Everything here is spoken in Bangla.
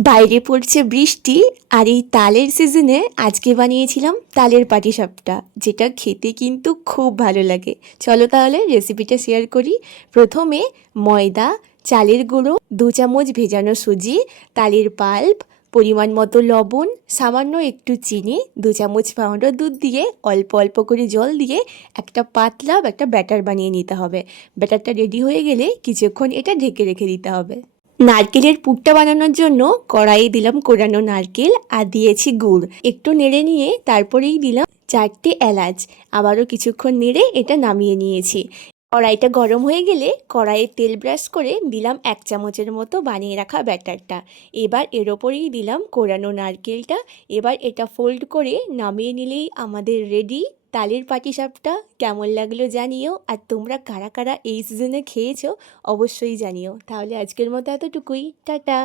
বাইরে পড়ছে বৃষ্টি, আর এই তালের সিজনে আজকে বানিয়েছিলাম তালের পাটিসাপটা, যেটা খেতে কিন্তু খুব ভালো লাগে। চলো তাহলে রেসিপিটা শেয়ার করি। প্রথমে ময়দা, চালের গুঁড়ো, 2 চামচ ভেজানো সুজি, তালের পাল্প, পরিমাণ মতো লবণ, সামান্য একটু চিনি, 2 চামচ পাউডার দুধ দিয়ে অল্প অল্প করে জল দিয়ে একটা পাতলা একটা ব্যাটার বানিয়ে নিতে হবে। ব্যাটারটা রেডি হয়ে গেলে কিছুক্ষণ এটা ঢেকে রেখে দিতে হবে। নারকেলের পুরটা বানানোর জন্য কড়াইয়ে দিলাম কোরানো নারকেল আর দিয়েছি গুড়। একটু নেড়ে নিয়ে তারপরেই দিলাম 4টে এলাচ। আবারও কিছুক্ষণ নেড়ে এটা নামিয়ে নিয়েছি। কড়াইটা গরম হয়ে গেলে কড়াইয়ে তেল ব্রাশ করে দিলাম 1 চামচের মতো বানিয়ে রাখা ব্যাটারটা। এবার এর ওপরেই দিলাম কোরানো নারকেলটা। এবার এটা ফোল্ড করে নামিয়ে নিলেই আমাদের রেডি তালের পাটিসাপটা। কেমন লাগলো জানিও, আর তোমরা কারা কারা এই সিজনে খেয়েছো অবশ্যই জানিও। তাহলে আজকের মতো এতটুকুই, টাটা।